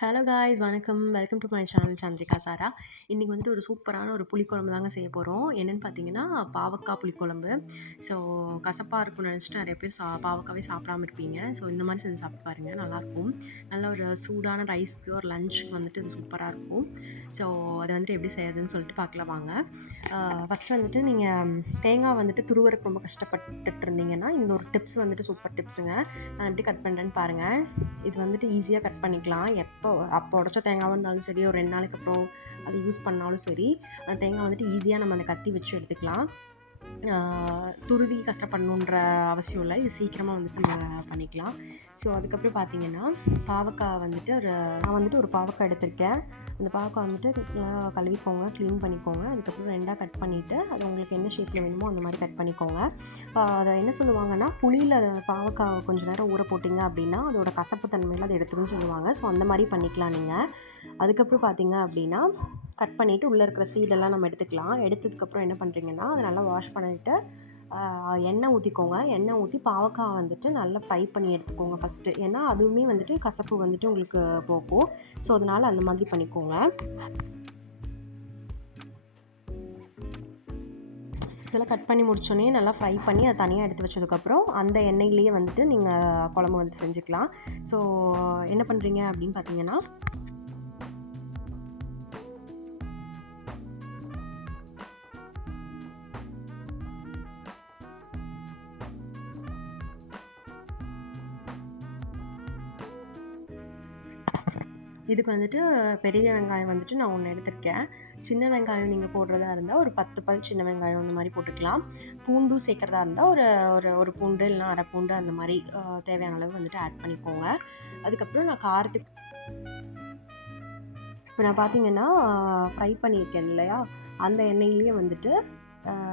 Hello guys வணக்கம். Welcome to my channel Chandrika Sara. இன்றைக்கி வந்துட்டு ஒரு சூப்பரான ஒரு புளிக்குழம்பு தாங்க செய்ய போகிறோம். என்னென்னு பார்த்தீங்கன்னா, பாவக்காய் புளிக்குழம்பு. ஸோ கசப்பாக இருக்கும்னு நினச்சிட்டு நிறைய பேர் பாவக்காவே சாப்பிடாம இருப்பீங்க. ஸோ இந்த மாதிரி செஞ்சு சாப்பிட்டு பாருங்கள், நல்லாயிருக்கும். நல்ல ஒரு சூடான ரைஸ்க்கு ஒரு லஞ்சுக்கு வந்துட்டு இது சூப்பராக இருக்கும். ஸோ அதை வந்துட்டு எப்படி செய்யறதுன்னு சொல்லிட்டு பார்க்கலாம் வாங்க. ஃபஸ்ட்டு வந்துட்டு நீங்கள் தேங்காய் வந்துட்டு துருவருக்கு ரொம்ப கஷ்டப்பட்டுட்டு இருந்தீங்கன்னா, இந்த ஒரு டிப்ஸ் வந்துட்டு சூப்பர் டிப்ஸுங்க. நான் எப்படி கட் பண்ணுறேன்னு பாருங்கள். இது வந்துட்டு ஈஸியாக கட் பண்ணிக்கலாம். அப்போ உடைச்ச தேங்காவாக இருந்தாலும் சரி, ஒரு 2 நாளைக்கு அப்புறம் அது யூஸ் பண்ணாலும் சரி, அந்த தேங்காய் வந்துட்டு ஈஸியாக நம்ம அந்த கத்தி வச்சு எடுத்துக்கலாம். துருவி கஷ்டப்படணுன்ற அவசியம் இல்லை. இது சீக்கிரமாக வந்துட்டு நம்ம பண்ணிக்கலாம். ஸோ அதுக்கப்புறம் பார்த்தீங்கன்னா, பாவக்காய் வந்துட்டு நான் வந்துட்டு ஒரு பாவக்காய் எடுத்திருக்கேன். அந்த பாவக்காய் வந்துட்டு கழுவிக்கோங்க, க்ளீன் பண்ணிக்கோங்க. அதுக்கப்புறம் 2ஆக கட் பண்ணிவிட்டு, அது உங்களுக்கு என்ன ஷேப்பில் வேணுமோ அந்த மாதிரி கட் பண்ணிக்கோங்க. அதை என்ன சொல்லுவாங்கன்னா, புளியில் பாவக்காய் கொஞ்சம் நேரம் ஊற போட்டிங்க அப்படின்னா அதோட கசப்பு தன்மையில் அதை எடுத்துருன்னு சொல்லுவாங்க. ஸோ அந்த மாதிரி பண்ணிக்கலாம் நீங்கள். அதுக்கப்புறம் பார்த்தீங்க அப்படின்னா, கட் பண்ணிவிட்டு உள்ளே இருக்கிற சீடெல்லாம் நம்ம எடுத்துக்கலாம். எடுத்ததுக்கப்புறம் என்ன பண்ணுறீங்கன்னா, அதை நல்லா வாஷ் பண்ணிவிட்டு எண்ணெய் ஊற்றிக்கோங்க. எண்ணெய் ஊற்றி பாவக்காய் வந்துட்டு நல்லா ஃப்ரை பண்ணி எடுத்துக்கோங்க ஃபஸ்ட்டு. ஏன்னா அதுவுமே வந்துட்டு கசப்பு வந்துட்டு உங்களுக்கு போகும். ஸோ அதனால் அந்த மாதிரி பண்ணிக்கோங்க. இதெல்லாம் கட் பண்ணி முடிச்சோடனே நல்லா ஃப்ரை பண்ணி அதை தனியாக எடுத்து வச்சதுக்கப்புறம் அந்த எண்ணெயிலேயே வந்துட்டு நீங்கள் குழம்பு வந்து செஞ்சுக்கலாம். ஸோ என்ன பண்ணுறீங்க அப்படின்னு பார்த்தீங்கன்னா, இதுக்கு வந்துட்டு பெரிய வெங்காயம் வந்துட்டு நான் 1 எடுத்திருக்கேன். சின்ன வெங்காயம் நீங்கள் போடுறதா இருந்தால் ஒரு 10 பல் சின்ன வெங்காயம் அந்த மாதிரி போட்டுக்கலாம். பூண்டும் சேர்க்குறதா இருந்தால் ஒரு ஒரு ஒரு பூண்டு இல்லைனா அரை பூண்டு அந்த மாதிரி தேவையான அளவு வந்துட்டு ஆட் பண்ணிக்கோங்க. அதுக்கப்புறம் நான் காரத்துக்கு இப்போ நான் பார்த்தீங்கன்னா ஃப்ரை பண்ணியிருக்கேன் இல்லையா, அந்த எண்ணெயிலேயே வந்துட்டு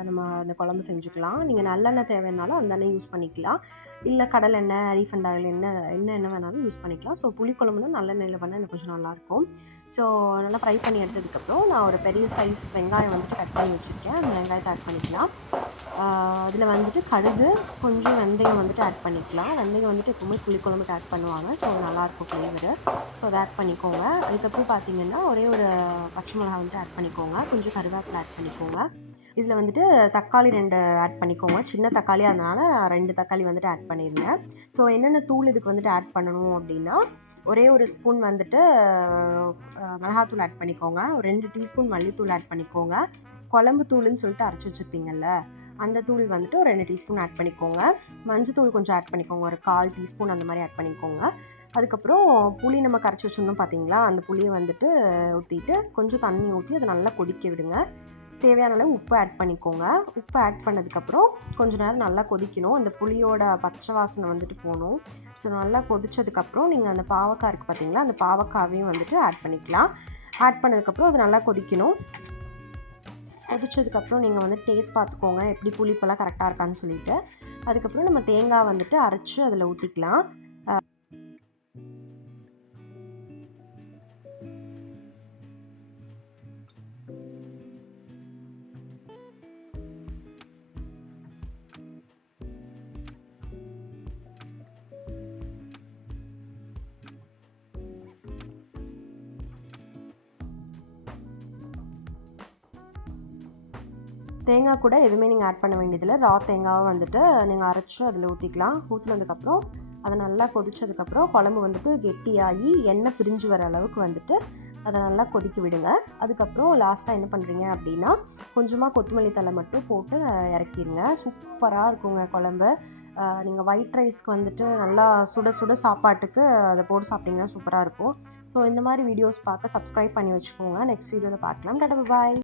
நம்ம அந்த குழம்பு செஞ்சுக்கலாம். நீங்கள் நல்லெண்ணெய் தேவைன்னாலும் அந்த எண்ணெய் யூஸ் பண்ணிக்கலாம். இல்லை கடலெண்ணெய், ரீஃபண்ட் ஆயில் என்ன வேணாலும் யூஸ் பண்ணிக்கலாம். ஸோ புளிக்குழம்புனா நல்லெண்ணெயில் பண்ணால் எனக்கு கொஞ்சம் நல்லாயிருக்கும். ஸோ நல்லா ஃப்ரை பண்ணி எடுத்ததுக்கப்புறம் நான் ஒரு பெரிய சைஸ் வெங்காயம் வந்துட்டு கட் பண்ணி வச்சுருக்கேன். அந்த வெங்காயத்தை ஆட் பண்ணிக்கலாம். அதில் வந்துட்டு கடுகு, கொஞ்சம் வெந்தயம் வந்துட்டு ஆட் பண்ணிக்கலாம். வெந்தயம் வந்துட்டு எப்பவுமே புளிக்குழம்புக்கு ஆட் பண்ணுவாங்க. ஸோ நல்லாயிருக்கும் ஃப்ளேவரு. ஸோ அதை ஆட் பண்ணிக்கோங்க. அதுக்கப்புறம் பார்த்தீங்கன்னா ஒரே ஒரு பச்சை மிளகா வந்துட்டு ஆட் பண்ணிக்கோங்க. கொஞ்சம் கருவேப்பிலை ஆட் பண்ணிக்கோங்க. இதில் வந்துட்டு தக்காளி 2 ஆட் பண்ணிக்கோங்க. சின்ன தக்காளியாக இருந்தனால 2 தக்காளி வந்துட்டு ஆட் பண்ணிடுங்க. ஸோ என்னென்ன தூள் இதுக்கு வந்துட்டு ஆட் பண்ணணும் அப்படின்னா, ஒரே ஒரு ஸ்பூன் வந்துட்டு மிளகாத்தூள் ஆட் பண்ணிக்கோங்க. ஒரு 2 டீஸ்பூன் மல்லித்தூள் ஆட் பண்ணிக்கோங்க. குழம்பு தூளுன்னு சொல்லிட்டு அரைச்சி வச்சுருப்பீங்கள்ல, அந்த தூள் வந்துட்டு ஒரு 2 டீஸ்பூன் ஆட் பண்ணிக்கோங்க. மஞ்சத்தூள் கொஞ்சம் ஆட் பண்ணிக்கோங்க. ஒரு 1/4 டீஸ்பூன் அந்த மாதிரி ஆட் பண்ணிக்கோங்க. அதுக்கப்புறம் புளி நம்ம கரைச்சி வச்சுருந்தோம் பார்த்தீங்களா, அந்த புளியை வந்துட்டு ஊற்றிட்டு கொஞ்சம் தண்ணி ஊற்றி அதை நல்லா கொதிக்க விடுங்க. தேவையான அளவு உப்பு ஆட் பண்ணிக்கோங்க. உப்பு ஆட் பண்ணதுக்கப்புறம் கொஞ்சம் நேரம் நல்லா கொதிக்கணும். அந்த புளியோட பச்சை வாசனை வந்துட்டு போகணும். ஸோ நல்லா கொதித்ததுக்கப்புறம் நீங்கள் அந்த பாவக்காய் இருக்குது பார்த்தீங்களா, அந்த பாவக்காவையும் வந்துட்டு ஆட் பண்ணிக்கலாம். ஆட் பண்ணதுக்கப்புறம் அது நல்லா கொதிக்கணும். கொதிச்சதுக்கப்புறம் நீங்கள் வந்து டேஸ்ட் பார்த்துக்கோங்க, எப்படி புளிப்பெல்லாம் கரெக்டாக இருக்கான்னு சொல்லிட்டு. அதுக்கப்புறம் நம்ம தேங்காய் வந்துட்டு அரைச்சி அதில் ஊற்றிக்கலாம். தேங்காய் கூட எதுவுமே நீங்கள் ஆட் பண்ண வேண்டியதில்லை. ரா தேங்காவை வந்துட்டு நீங்கள் அரைச்சி அதில் ஊற்றிக்கலாம். ஊற்றினதுக்கப்புறம் அதை நல்லா கொதித்ததுக்கப்புறம் குழம்பு வந்துட்டு கெட்டியாகி எண்ணெய் பிரிஞ்சு வர அளவுக்கு வந்துட்டு அதை நல்லா கொதிக்க விடுங்க. அதுக்கப்புறம் லாஸ்ட்டாக என்ன பண்ணுறீங்க அப்படின்னா, கொஞ்சமாக கொத்தமல்லி தழை மட்டும் போட்டு இறக்கிடுங்க. சூப்பராக இருக்குங்க குழம்பு. நீங்கள் ஒயிட் ரைஸ்க்கு வந்துட்டு நல்லா சுட சுட சாப்பாட்டுக்கு அதை போட்டு சாப்பிட்டிங்கன்னா சூப்பராக இருக்கும். ஸோ இந்த மாதிரி வீடியோஸ் பார்க்க சப்ஸ்கிரைப் பண்ணி வச்சுக்கோங்க. நெக்ஸ்ட் வீடியோவில் பார்க்கலாம். டாடா பாய்.